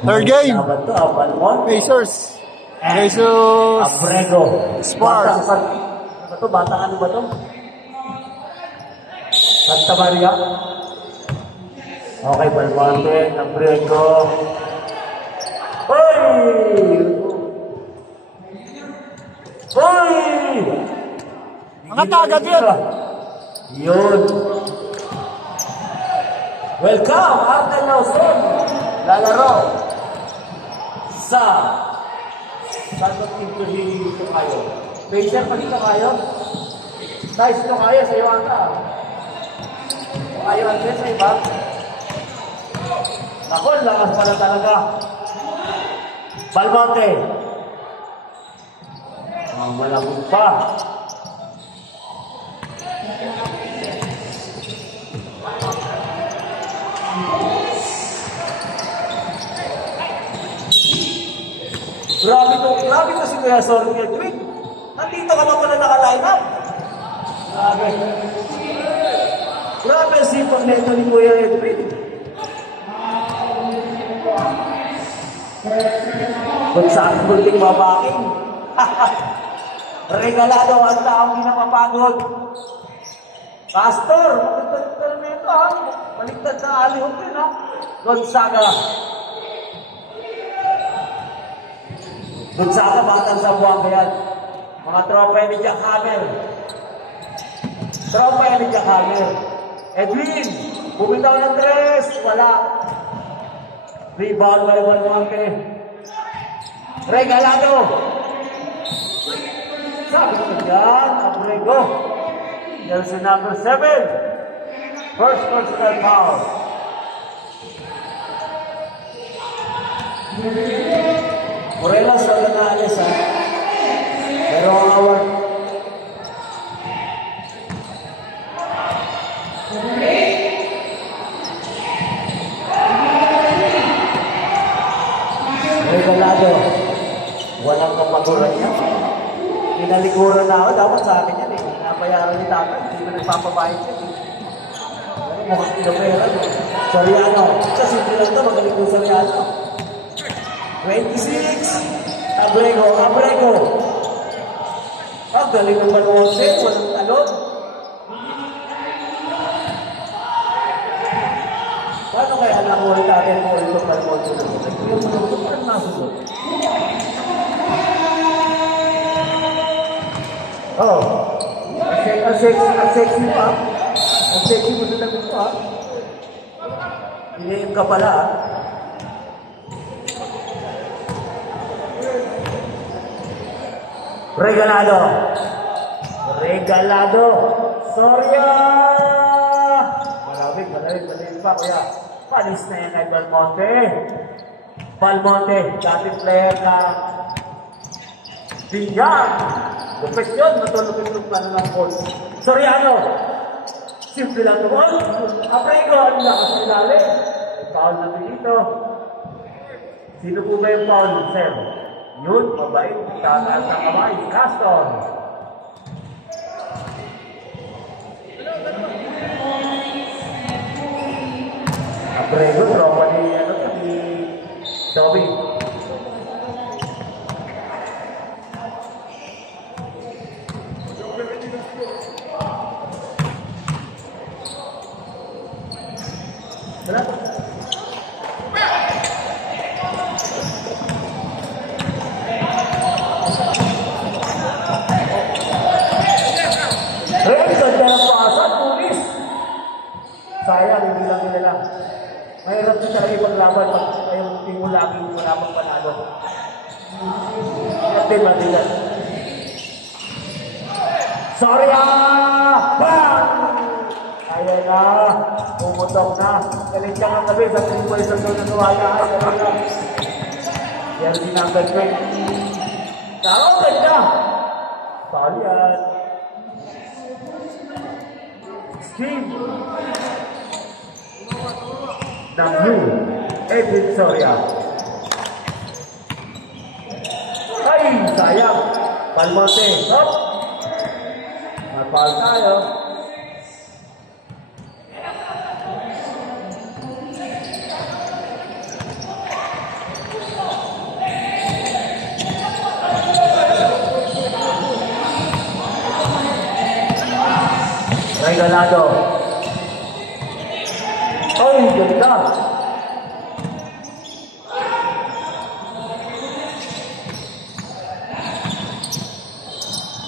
Third game. Pacers. Jesus. Abrego. Spurs. Bata ano ba ito? Santa Maria. Okay, Balmonte. Abrego. Hoy! Hoy! Ang tagad yun. Yun. Welcome, Arthur Nelson. Lalaro sa Santos Tinto dito kayo. Pacer pa dito kayo. Nice ito kayo sa iyo ata. Kayo ang sa iba. Ako, lakas pala talaga. Balmonte. Malabog pa. Grabe to si Kuya Sorry Edwin. Nandito ka ba pala naka-line up? Grabe ang sipag neto ni Kuya Edwin. Kung saan bulting mabaking. Regalado ang taong pinapapagod. Pastor, baliktad na alihog din ha. Gonzaga. Gonzaga, batang sa buwang yan. Mga tropa ni Jack Hammer. Tropa ni Jack Hammer. Edwin, bumitaw ng tres. Wala. Rebound by Balmonte. Regalado. Sabi ko dyan, Abrego. There's a number 7. First personal foul. Morelos wala na alis ha. Pero ang award. Regalado. Walang kapaguran niya. Pinalikuran na ako. Dapat sa akin yan eh. Napayaran ni Tata. Hindi ko nagpapabayad siya eh. Mukhang pinapera. Soriano. Kasi lang ito. Magaling ko Soriano. 26. Abrego. Ang galing ng Balmonte. Walang talon. Paano kaya alam mo ang tatay mo itong Balmonte? Paano nasunod? Oh. Ang sexy pa. Ang sexy mo sa lagot pa. Hinayin ka pala ah. Regalado. Sorya. Malamig pa kuya. Panis na yan ay Balmonte, dating player na Binyan. Lupit yun, matulupit-lup pa naman po. Soriano. Simple lang naman. Abrego, ang lakas nilalim. Foul natin dito. Sino po ba yung foul, Sir? Yun, mabait. Tataas ang kamay. Caston. Abrego, tropa ni Dobby. Sayang, hindi lang nila. Mahirap siya talaga ipaglaban pag yung tingin lagi wala pang panalo. Natin matigas. Sorry Bang! Ayan na. Pumutok na. Galit siya ng gabi sa 3 points ang doon na nawala. Yan si number 20. Tao, ganda. Sorry yan. Steve. Ng blue, Edwin Soria. Ay, sayang. Balmonte. Hop. Napal tayo. Regalado. Ay, ganda.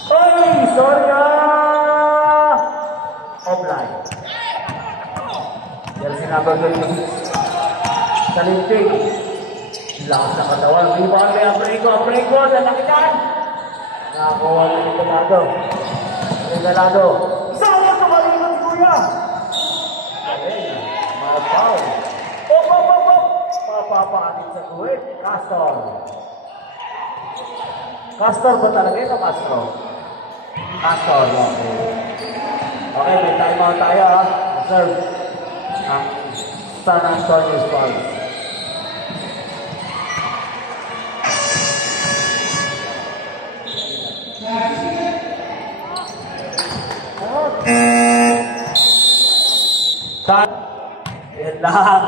Ay, sorry ah. Offline. Jersey number 26. Salintik. Lakas na katawan. Rebound kay Abrego. Abrego, lalakitan. Nakakuha na yung Regalado. Regalado. Sayang sa kalingan, kuya. Okay. Mga foul. Papapaanit sa kuwit. Castor. Castor ba talaga ito, Castor? Castor, okay. Okay, may timeout tayo ha. Observe. Ang San Antonio Spurs. Yan lang.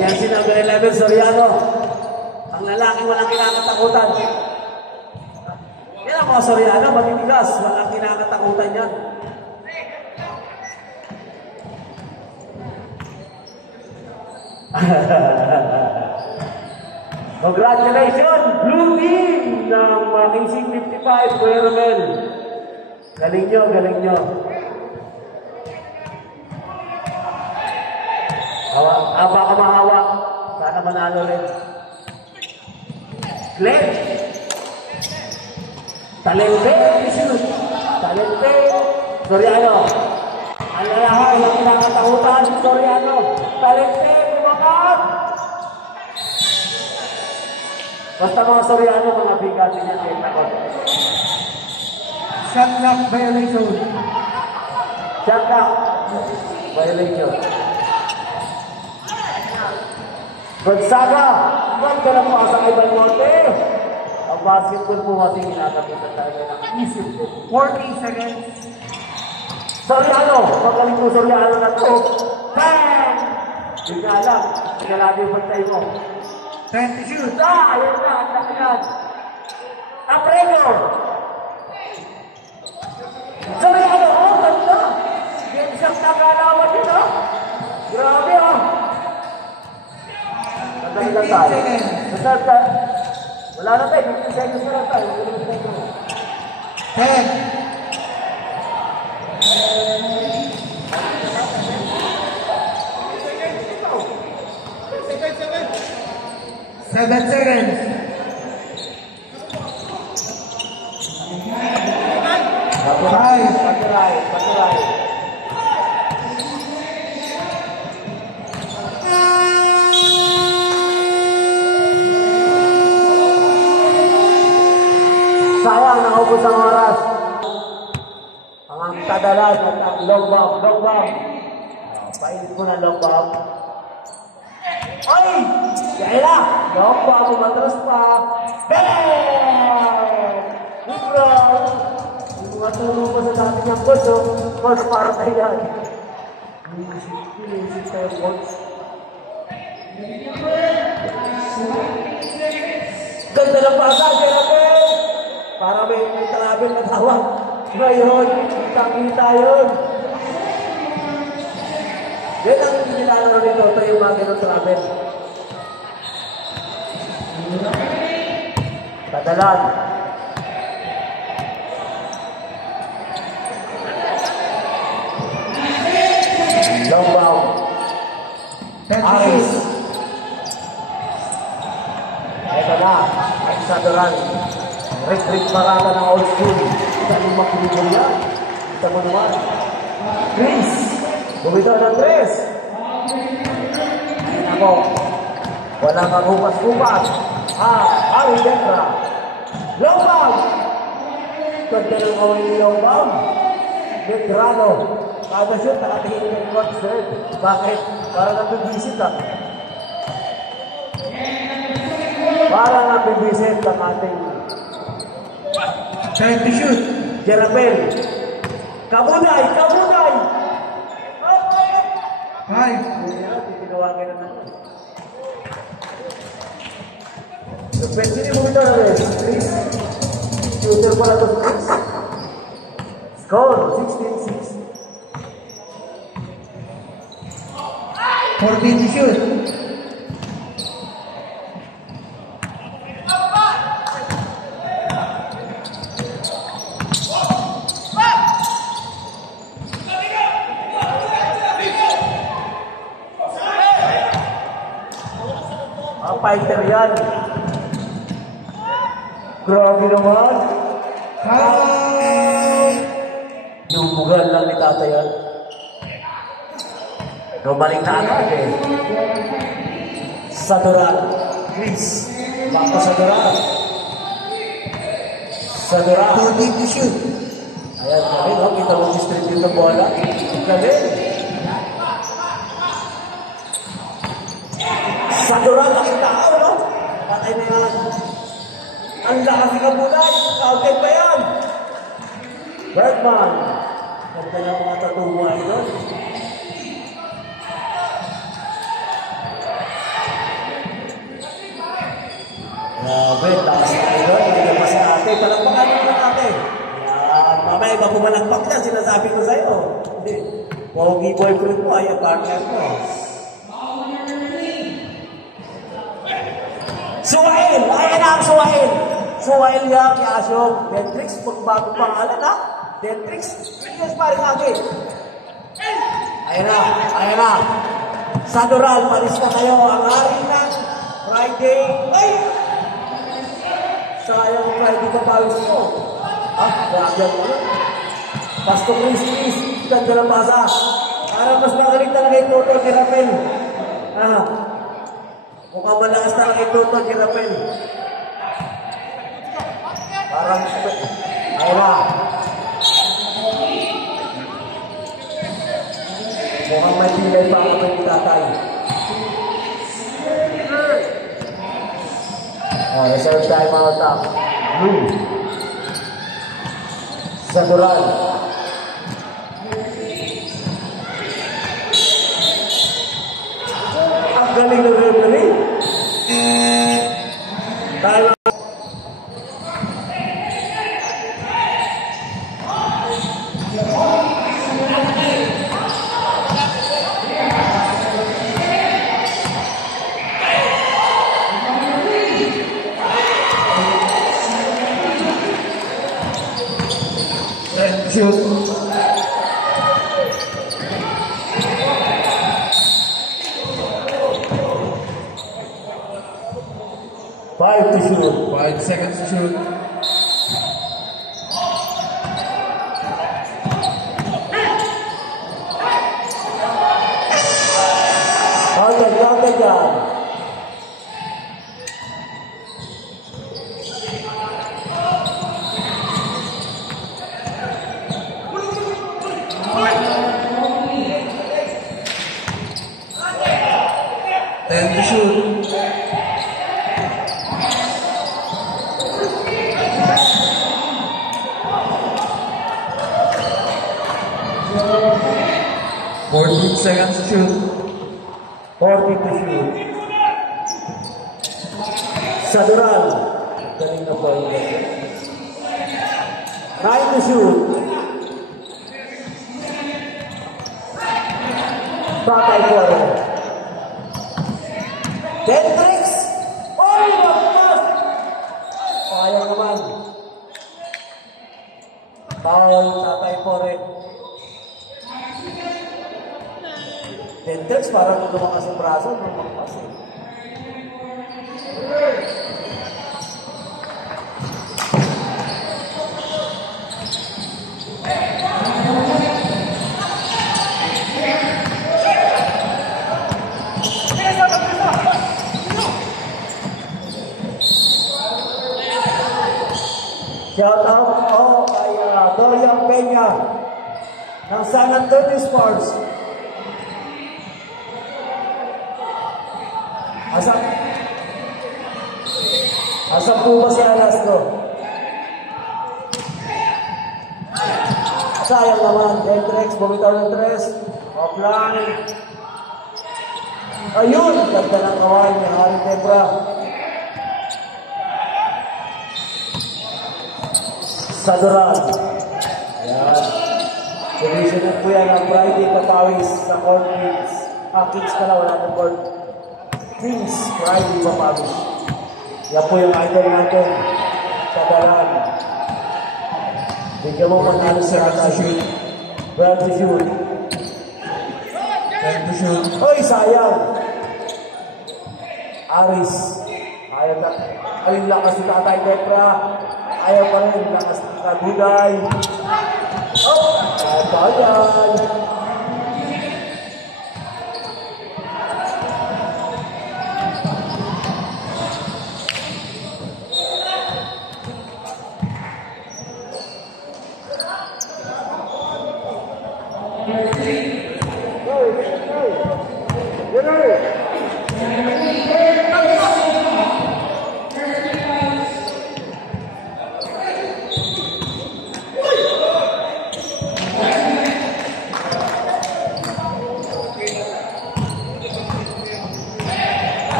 Yan sinabi nila ng Soriano. Ang lalaki walang kinakatakutan. Yan ang mga Soriano, matitigas. Walang kinakatakutan yan. Congratulations, Blue Team ng King's 55, Kuya Romel. Galing nyo, galing nyo. Haba ka mahawak. Sana manalo rin. Glenn. Talente. Talente. Soriano. Ang lalaki, walang kinakatakutan. Soriano. Talente. Bumakat. Basta mga Soriano, mga bigatin niya kayo takot. Shot clock violation. Shot clock violation. Gonzaga, ganda na po sa ibang mote. Ang basketball po kasi ginagapitan talaga ng isip po. 40 seconds. Soriano, magaling po Soriano na to. Bang! Hindi ka alam, hindi ka lagi yung pagtay mo. 20 shoot. Yun na, ang lakihan. Abrego! Soriano, ganda! Yan isang nakalaman yun, Grabe, Nagdahilan tayo. Wala na tayo, 15 seconds na lang tayo. 10. 7 seconds. Paturay. Sayang, naubos ang oras. Ang tadalan at ang long bomb. Painit mo na long bomb. Ay! Kaya long bomb, umatras pa. Bang! Ibron! Yung mga tulong ko sa dati ng gusto, mas para tayo yan. Inisip tayo, coach. Ganda ng pasa, Jeremy! Para may travel na tawag. Ngayon, kita yun. Yan ang nilalaro nito. Ito yung mga ganun travel. Tadalan. Long bound. Aris. Ito na. Ang saduran. Rick Barata ng old school. Isa lumang pinigol yan. Isa mo naman. Chris. Bumito ng Chris. Ako. Walang magupas-gupas. Ari Dentra. Long bound. Ganda ng away ni long bound. Medrano. Kada shoot, nakatingin ng coach Fred. Bakit? Para nabibisit Para nabibisit ang ating 20 shoot. Jerabel. Kabunay! 5. Tinawagan na natin. Pwede niyo bumito na rin. Chris. Shooter pala ito, Chris. Score, 16-6. 14 to shoot. Fighter yan. Grabe naman. Lumugan lang ni tata yan. Gumaling na agad eh. Saduran. Chris. Baka Saduran. Saduran. 14 to shoot. Ayan, galing. Oh, kita mo distribute ng bola. Galing. Saduran, nakita ko, no? Patay na yan. Ang lakas ni Kabulay. Counted pa yan. Bergman. Ganda ng mga tatuwa ito. Grabe, takas na ito. Hindi ka pa sa ate. Palagpakan mo ng ate. Yan. Mamaya, iba pumalagpak yan. Sinasabi ko sa'yo. Hindi. Pogi boyfriend mo, ay ang partner mo. Suwail! Ayan na ang Suwail! Suwail yan, Yasyong. Dentrix, magbago pangalan ha? Dentrix, yes paring akin. Ayan na, ayan na. Sadural, palis na kayo. Ang hari ng Friday. Ay! Sayang Friday ka pawis mo. Ha? Bakit mo? Pasto Christmas, ganda ng basa. Para mas magaling talaga ito ito, Kirapel. Mukhang malakas talaga ito ito, Kirapel. Parang, ayun na. Mukhang may pilay pa ako ng tatay. Reserve time out up. Blue. Saduran. Ang galing ng referee. Tayo. Shoot. Five to shoot. 5 seconds to shoot. Counter dyan. Ten to shoot. Fourteen seconds to shoot. 40 to shoot. Saduran. Galing na po yun. 9 to shoot. Bakay po rin. Dentrix! Oy! Magpas! Sayang naman. Foul, tatay po rin. Dentrix, parang lumakas yung braso, lumakas eh. Shout out kay Dorian Peña ng San Antonio Spurs. Asap po ba si Alasco? Sayang naman, Dentrix, bumitaw ng tres. Offline. Ayun, ganda ng kaway ni Harry Debra. Saduran. Ayan. Division po yan ang Friday Papawis sa Court Kings. Kings pala, wala ng Court. Kings, Friday Papawis. Yan po yung idol natin. Kadaran. Bigyan mo manalo sa Seconds to shoot. Well to shoot. 10 to shoot. Hoy, sayang. Aris. Ayaw na. Ayun lakas ni Tatay Depra. Ayaw pa rin. Lakas ni Kaguday. Oh! Sayang.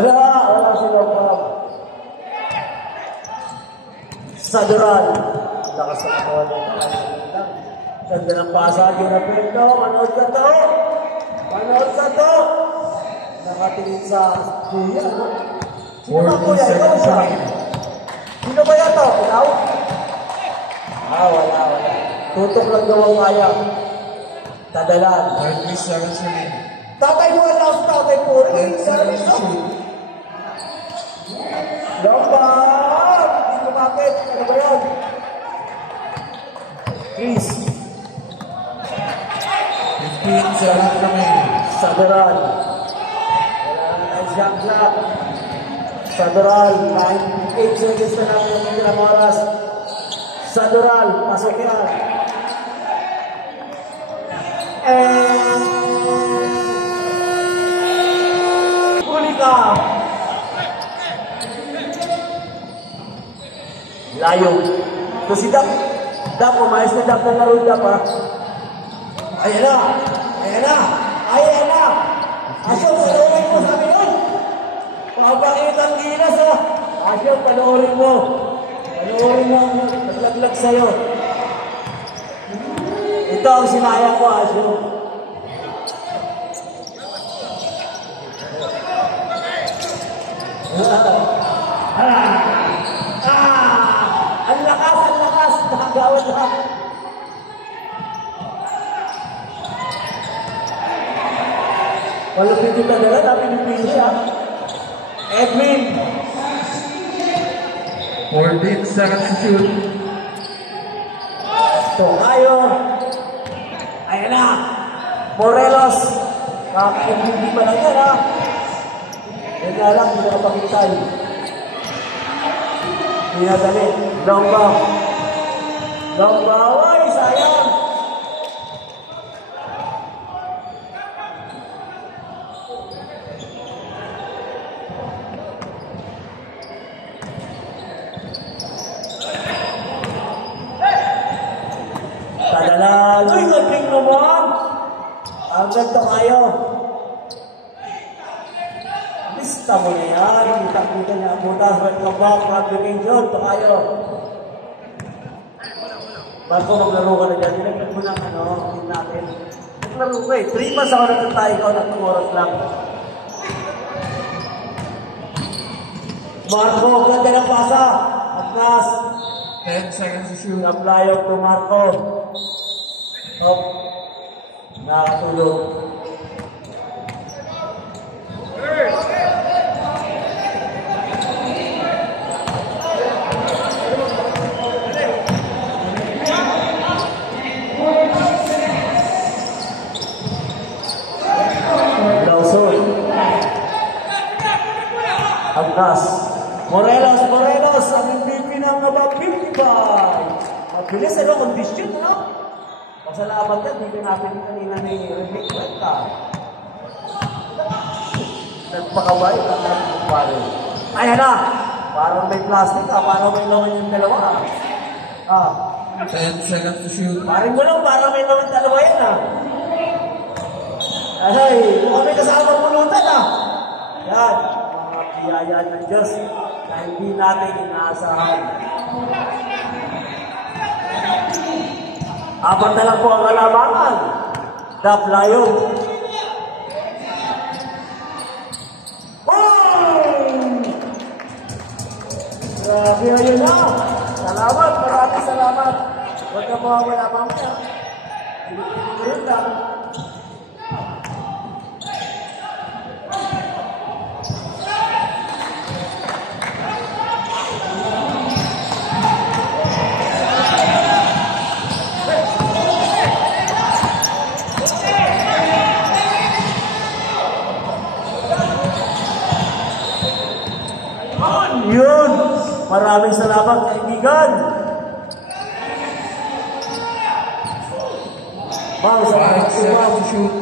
Wala sila pa. Saduran. Lakas sa katawan nito. Ganda ng pasa, Junapendo. Manood ka to. Manood ka to. Nakatingin sa kuya, no? Sino ba kuya? Ikaw siya. Sino ba yan to? Ikaw? Wala. Tutok lang daw ang kaya. Tadalan. 30 seconds remaining. Tatay mo ang last tatay po. 10 seconds to shoot. Lomba! Hindi lumapit. Ano ba yan? Chris. 15 seconds remaining. Saduran. Wala na tayo shot clock. Saduran. 8 seconds na natin ang mga oras. Saduran. Pasok yan. Huli ka. Layo. So si Dap. Dap, umayos na Dap ng laro Dap ha. Ayan na. Asyo, panoorin mo sa amin yun. Pabangit ang gilas ha. Asyo, panoorin mo. Panoorin mo ang naglaglag sa'yo. Ito ang sinaya ko, Asyo. Ang lakas. Nakagawad na. Malupit yung Tadalan, tapi nipili siya. Edwin. 14 seconds to shoot. Tokayo. Ayan na. Morelos. Nakakindi pa lang yan ha. Yan nga lang, hindi nakapakitay. Pinadali. Lomba. Ay, sayang. Tadalan. Uy, nagping naman. Ang ganda kayo. Lista mo na yan. Kita niya. Butas, welcome back. Congratulations. Ito kayo. Bago maglaro ka na dyan, nilagyan mo ng team natin. Naglaro ko 3 months ako nagtatay ko ng 2 oras lang. Marco, ganda ng pasa. Atlas. 10 seconds to shoot. Naplayog to Marco. Up. Nakatulog. Lawson. Agnas. Morelos. Ang MVP ng about 55. Mabilis kondisyon, no? Pasalamat yan, hindi natin kanina ni Rick Wenta. Nagpakaway ang natin pare. Ayan na! Parang may plastic parang may laman yung dalawa 10 seconds to shoot. Parang parang may laman dalawa yan Ay, mukhang may kasama pulutan Yan, mga biyaya ng Diyos na hindi natin inaasahan. Apat na lang po ang kalamangan. Dap Lion. Grabe, ayun na. Salamat, maraming salamat. Huwag ka mawawala mamaya. Pinipinipin lang. Yun! Maraming salamat, kaibigan! Bang, sa mga 5 seconds to shoot.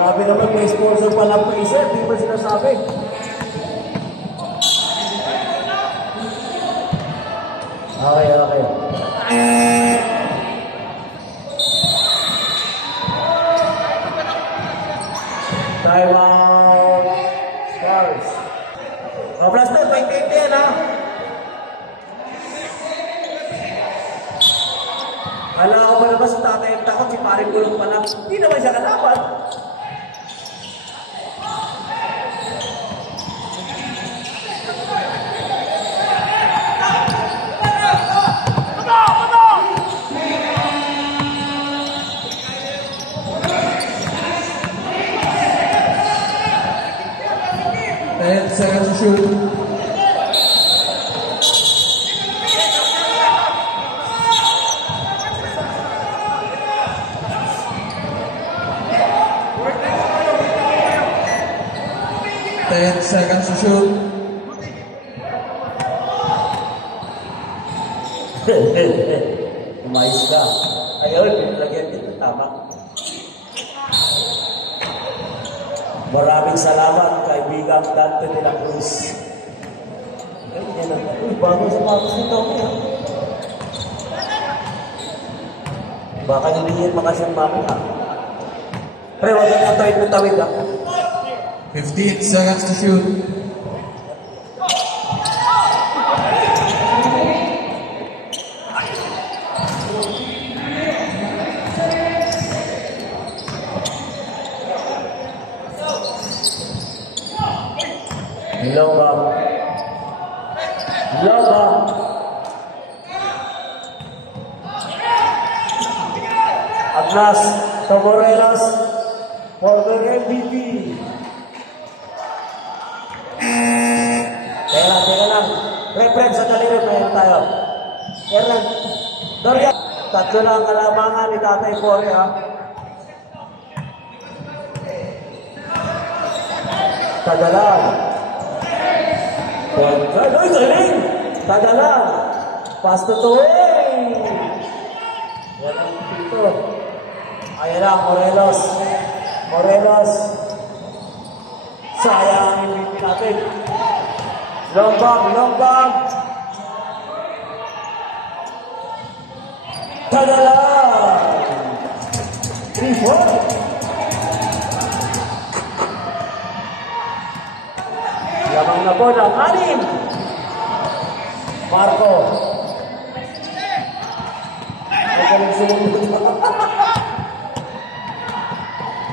grabe naman, may sponsor pa lang po isa, di ba sinasabi? Okay, okay. Time out. Stars. Blaster, 20 yan ha. Alam ko pa naman sa tatay ang takot, si paring gulong pa lang. Hindi naman siya kalaban. Ten seconds to shoot. Ten seconds to shoot. Umayos ka. Ayaw, pinilagyan dito. Tama. Maraming salamat, kaibigan Dante de la Cruz. Uy, bago sa patos nito. Baka nilihin makasiyang mami ha. Pre, wag na tawid na tawid ha. 15 seconds to shoot. Loba. Loba. Atlas Tomorelas former MVP. Teka lang. Pre-prep sa daliri, mayroon tayo. Erlan, Dorian, tatlo lang ang kalamangan ni Tatay Kore ha. Tagalan. Ay, galing! Tagalan. Pass to Tuwing. Yan ang dito. Ayan na, Morelos. Morelos. Sayang ang MVP natin. Long bomb, long bomb. Tagalan. 3-4. Lamang na po ng 6. Marco. Magaling sumunod.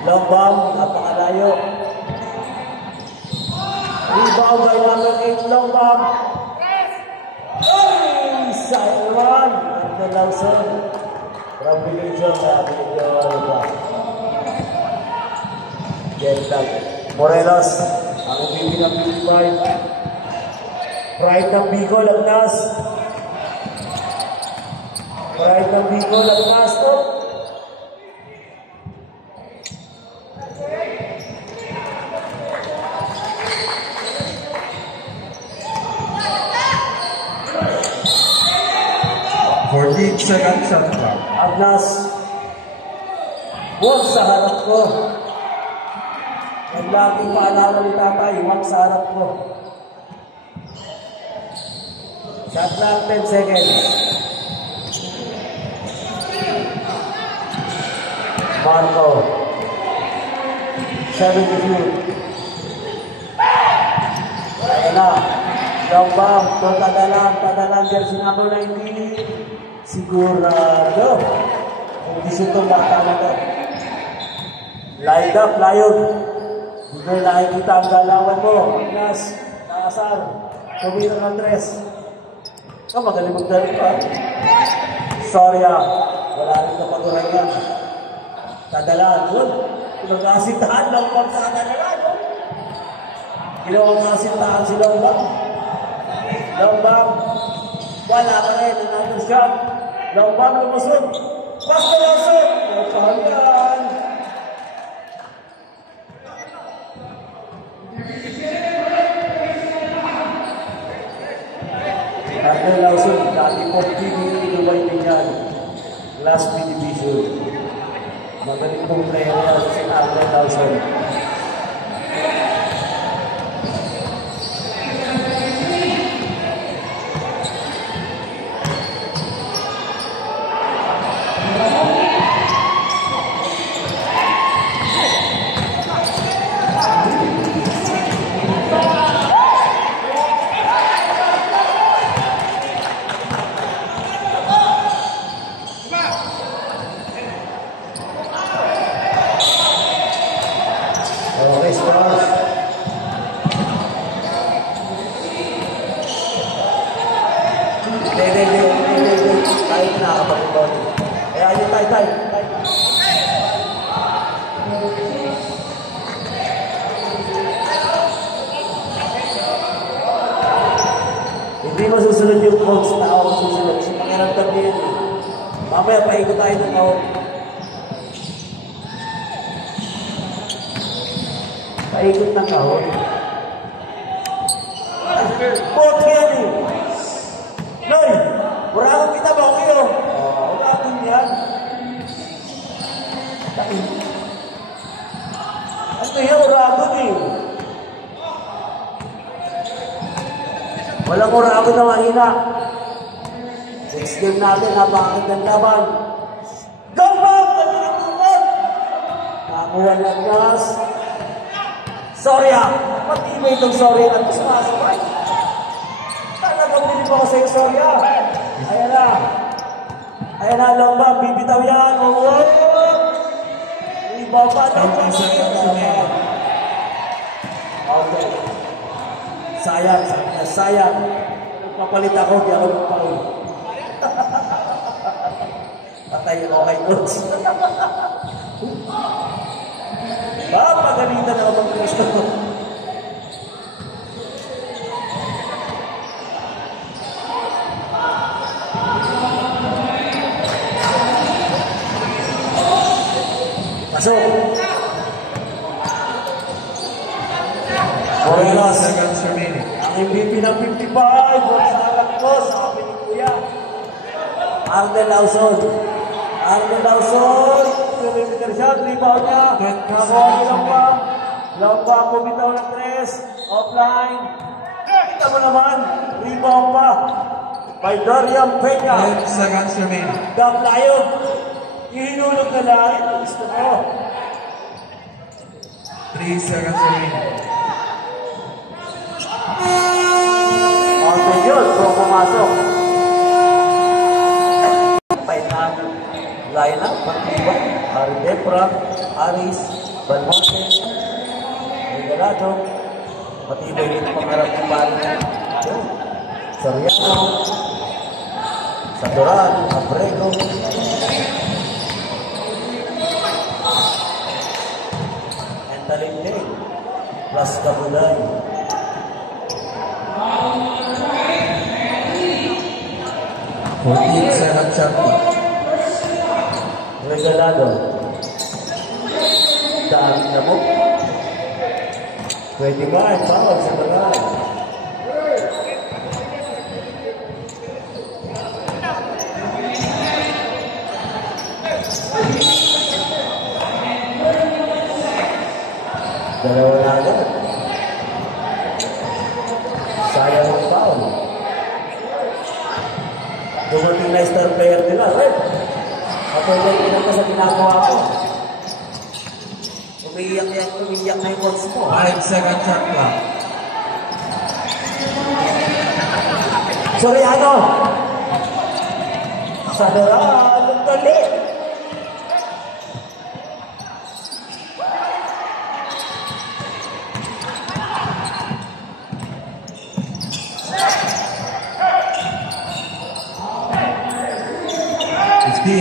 Long bomb, napakalayo. Rebound by number 8, long bomb. Ay! Sayang naman. Ito lang sir. From Biligyo, Get back. Morelos. Ang MVP ng 55. Pride ng Bicol, Agnas. Pride ng Bicol, Agnas. Oh. Second shot clock. Agnas. Huwag sa harap ko. Ang laging paalala ni Tatay, huwag sa harap ko. Shot clock, 10 seconds. Marco. 70 feet. Ayan na. Long bomb. So, tadalan. Jersey number 19. Sigurado. Kung gusto itong bata na ito. Light up, layon. Hindi nakikita ang galawan mo. Agnes, nakasar. Tumira ng tres. Magaling magdali pa. Sorry wala rin na pagurayan. Tadalan. Pinag-asintahan lang pang sa tadalan. Ginawang asintahan si Long bomb. Long bomb. Wala ka rin. Another shot. Long bomb lumusog. Basta lusog. Nagpahangan. Arnel Lawson, dati po Dubai Binyan. Last B Division. Magaling pong player yan si Arnel Lawson. Hindi masusunod yung coach na ako masusunod. Si Pangerang Tabihin. Mamaya paikot tayo ng ako. Paikot ng kahon. Bot yan eh. Noy! Wala akong kita ba kayo? Wala akong yan. Ano yan? Wala akong eh. Walang urako na mahina. 6 game natin, napakagandang laban. Go back! Pagkakatukan! Nakuha ng gas. Sorry matibay itong sorry at sumasabay. Talagang bilip ako sa'yo, sorry Ayan na, lang ba? Bibitaw yan. Ibaba na. Okay. Sayang. Papalit ako, di ako magpaul. Patay ako kay coach. Pagalitan ako ng Kristo. Pasok. 40 seconds remaining. Ang MVP ng 55, sa alam ko, sabi ni Kuya. Arnel Lawson, perimeter shot, rebound niya. Nakuha ni Lamba, bumitaw ng 3, offline. Kita mo naman, rebound pa. By Dorian Peña. 10 seconds remaining. Dam layo. Ihinulog na langit. Gusto ko. 3 seconds remaining. Okay yun, kung pumasok. Paitan, line-up, Pagkiba, Ari Depra, Aris, Balmonte, Regalado, matibay dito pangarap ng pari. Soriano, Saturan, Abrego, and Talente, plus Kabulay. Second shot clock. Regalado. Daan na mo. Pwede ba? Bawal sa bagay. Dalawa na agad. Sayang ang foul. Dumating na star player nila, right? Kapag ilan ka sa ginagawa ko. Umiiyak na yung coach mo. 5 seconds shot clock. Soriano. Sadoran, ang galing.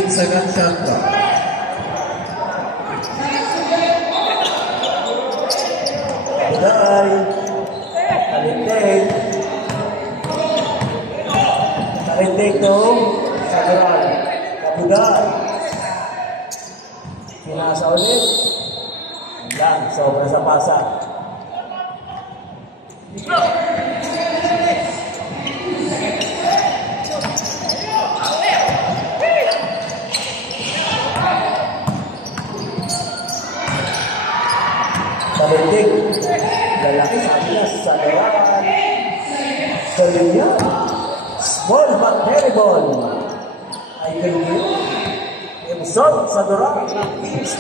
Second shot clock. Buday. Kalindig. Kalindig to. Sadoran. Kabuday. Pinasa ulit. Yan, sobra sa pasa. Kalindig. Lalaki sa kanila. Sadoran. Solinya. Small but terrible. I can hear. Emson, Sadoran. Kings,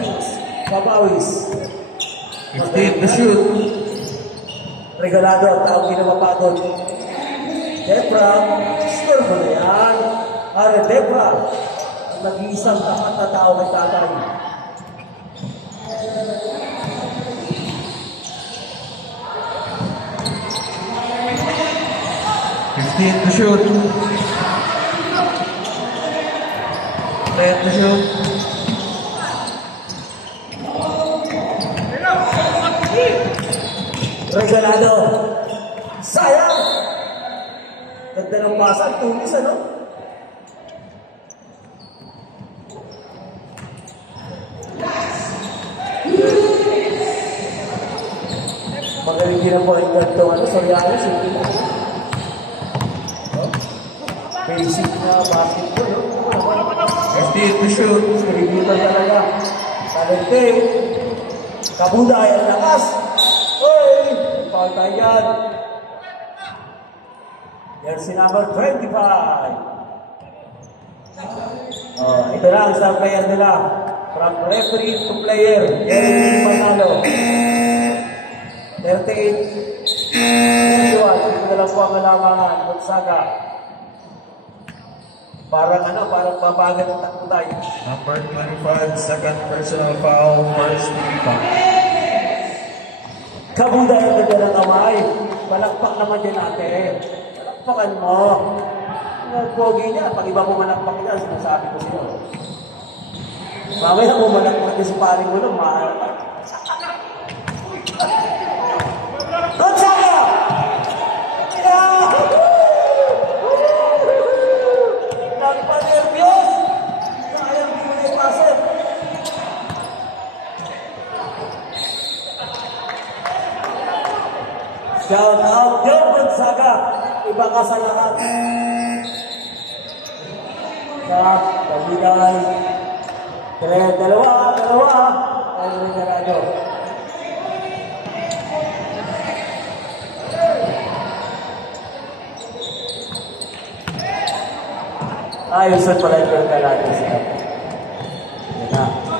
Kings. Babawis. 15 to shoot. Regalado ang taong ginamapagod. Debra. Score mo na yan. Are Debra. Ang nag-iisang tapat na tao kay tatay. To shoot. 10 to shoot. Regalado. Sayang. Ganda ng pasan. Tumis, ano? Magaling din ang point guard ito. Soriano, simple na. Basic na basketball, no? 15 to shoot. Kalibutan talaga. Talente. Kabuday ang lakas. Oy! Paul tayo yan. Jersey number 25. Ito na ang star player nila. From referee to player. Jeremy Manalo. 38. Ito na lang po ang alamangan. Gonzaga. Parang babagal ng takbo tayo. Number 25, second personal foul, first foul. Kabuday ang ganda ng kamay. Palakpak naman din natin. Palakpakan mo. Nag-pogi niya. Pag iba mo malakpak niya, sinasabi ko sa'yo. Mamaya mo malakpak niya sa paring mo lang, mahal ka. Gonzaga! Nagpa-nervyos! Sayang di mo na ipasok. Shout out, Joe Gonzaga! Iba ka sa lahat. Shot, Kabuday. Dalawa. Ay, Regalado. Ayusin pala yung Regalado siya.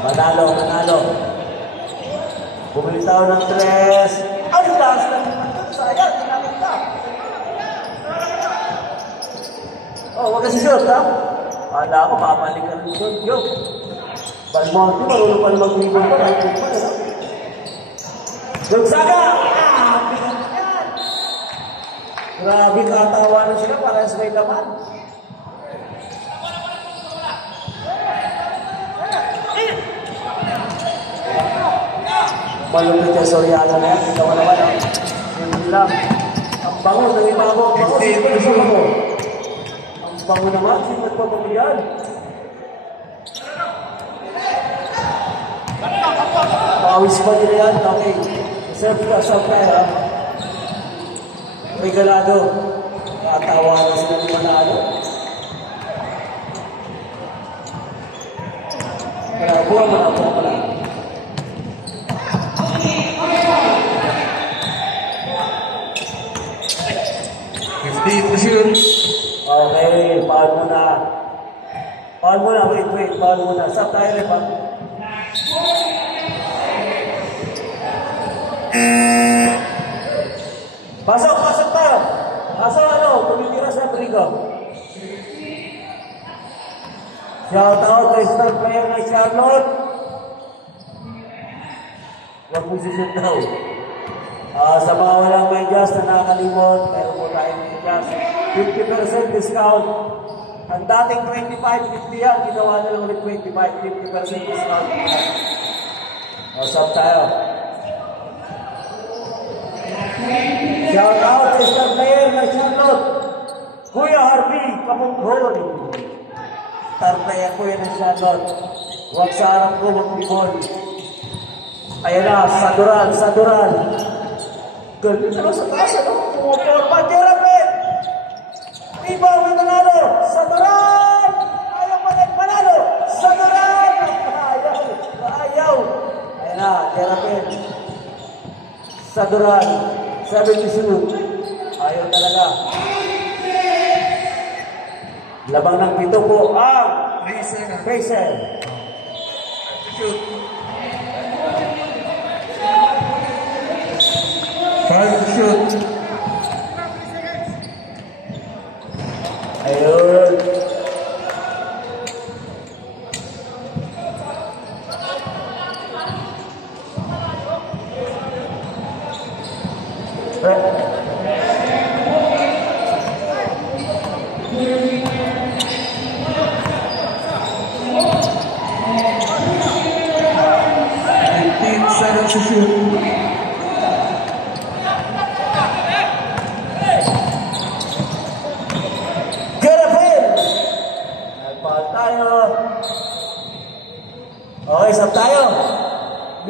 Manalo. Bumilitaw ng 3. Ay, taas lang naman. Sayang, tinamit ka. Oh, wag kasi shoot, ha? Kala ako, papalik ka rin doon. Yo. Balmonte, marunong pa naman mag-ribon pa. Gonzaga! Bigat yan! Grabe, katawanan sila para sa may laman. Malupit yung Soriano na yan. Ikaw naman, ha? Yun lang. Ang bango, nangibago ang bango. Ang bango naman, sipat pa pamilyan. Pawis pa nila yan, okay. Serve ka, ha? Regalado. Katawa na sila ni Manalo. Kaya buwan mo na. 15 to shoot. Okay, paul muna. Wait, paul muna. Stop tayo rin pa. Pasok tayo. Pasok, tumitira sa segundo. Shout out kay star player ng Charlotte. Huwag mo susut daw. Sa mga walang may just na nakakalimot, meron po tayong may just 50% discount. Ang dating 25-50 yan, ginawa na lang ulit 25-50% discount. Usap tayo. Shout out kay star player ng Charlotte. Kuya Harvey, Kamunghon. Star player ko yan ng Charlotte. Huwag sa harap ko, mag-ibon. Ayan na, Saduran. Galing na sa taas, ano? Pumuporma, Jerapin! Iba, may nanalo! Saduran! Ayaw pa rin manalo! Saduran! Ayaw! Ayan na, Jerapin. Saduran. 72. Ayaw talaga. Labang ng pito po ang Fraser. Shoot. 5 shoot. Ayun. Seconds to shoot. Okay, sub tayo.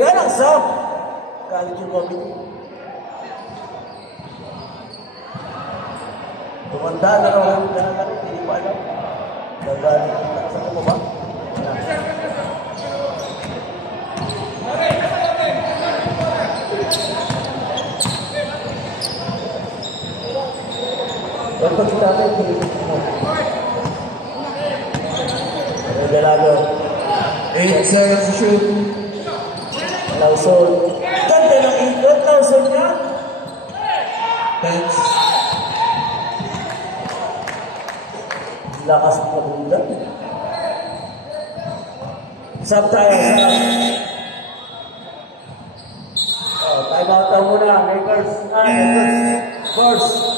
Yan ang sub. Galit yung COVID. Tumanda na raw ang rin. Hindi pa alam. Gagalit kita. Saan mo ba? Ito si tatay. Regalago. 8 seconds to shoot. Lawson. Ganda ng ikot. Lawson niya. 10. Lakas ng kabunda. Sub tayo. Time out tayo muna. Makers. First.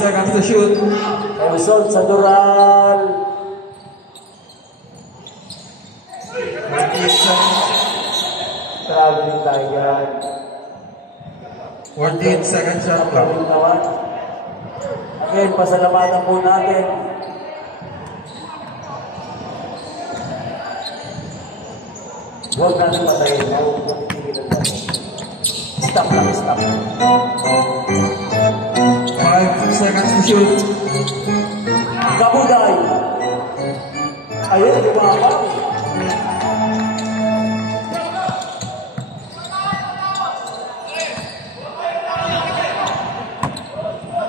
Seconds to shoot. Lawson, Saduran. 28 seconds. Traveling tayo yan. 48 seconds shot clock. Again, pasalamatan po natin. Huwag natin patayin. Huwag tigilan natin. Stop lang, stop. 5 seconds to shoot. Kabuday. Ayun, di ba ba?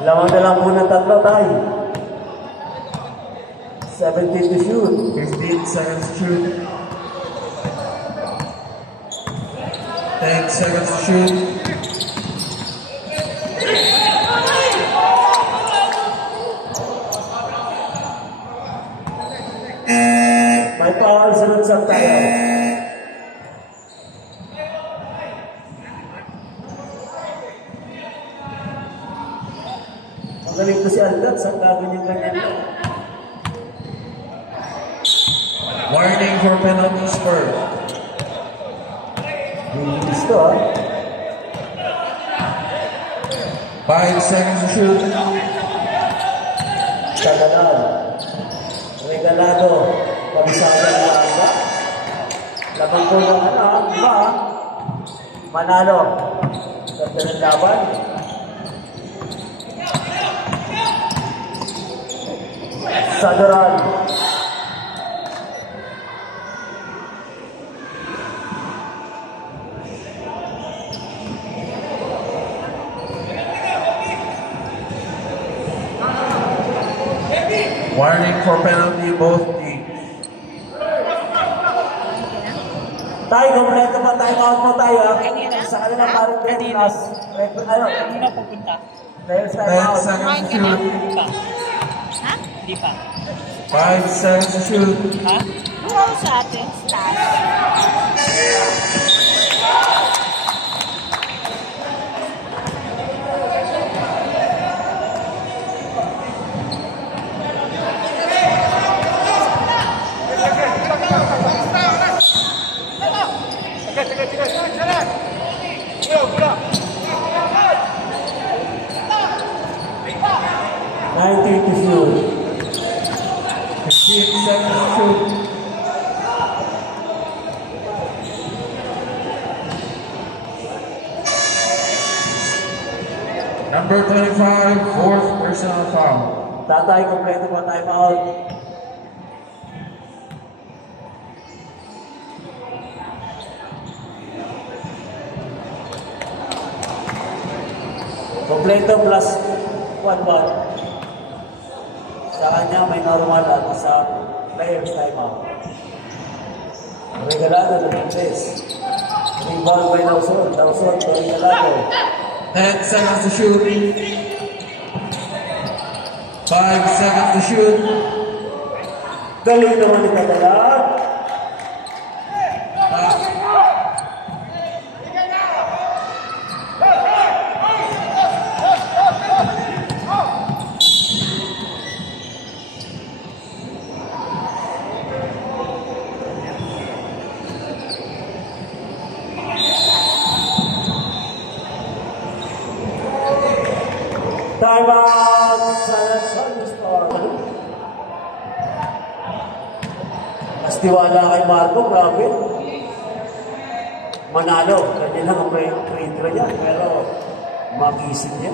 Lamang na lang muna tatlo tayo. 17 to shoot. 15 seconds to shoot. 10 seconds to shoot. May foul, sunod-sab tayo. Ang galing ko si Aldat, saan gagawin yung ganyan lang? Warning for penalty spur. Bilis to, ha? 5 seconds to shoot. Kagalan. Regalado. Kabisada na anga. Laban ko ng diba? Manalo. Ganda ng laban. Saduran. Warning for penalty both teams. Tayo, kompleto pa tayo. Count mo tayo, ha? Sa kanila parang 10 plus. Ano? Kanina pupunta. Players time 10 out. seconds to shoot. Hindi pa. Ha? Hindi pa. 5 seconds to shoot. Ha? Buong sa atin, staff. To shoot. 15 seconds to shoot. Number 25, fourth personal foul. Tatay, kompleto pa time out. Kompleto plus 1 ball. Sa kanya may normal at sa players time out. Regalado ng Ingles. Rebound by Lawson. Lawson to Regalado. 10 seconds to shoot. 5 seconds to shoot. Galing naman ni Kadalag. Time out! San Antonio Star. Mas tiwala kay Marco, grabe. Manalo. Ganyan lang ang pre-intro niya. Pero magising niya.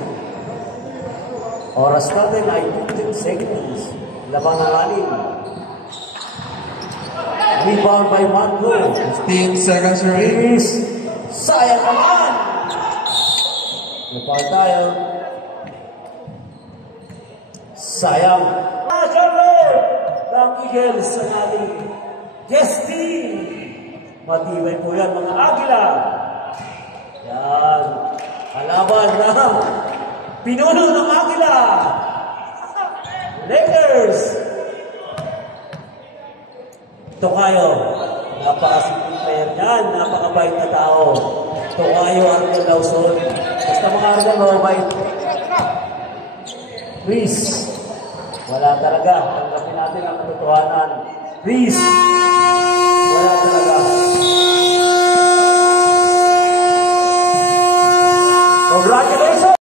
Oras natin ay 15 seconds. Labang ang alim. Rebound by Marco. 15 seconds remaining. Is sayang naman. Napal tayo. Sayang. Charlie! Ng Eagles sa ating guest team. Matibay po yan mga Agila. Yan. Kalaban ng pinuno ng Agila. Lakers. Tokayo. Napakasimple player yan. Napakabait na tao. Tokayo Arnold Lawson. Basta mga Arnold mabait. Chris. Wala talaga. Tanggapin natin ang katotohanan. Chris.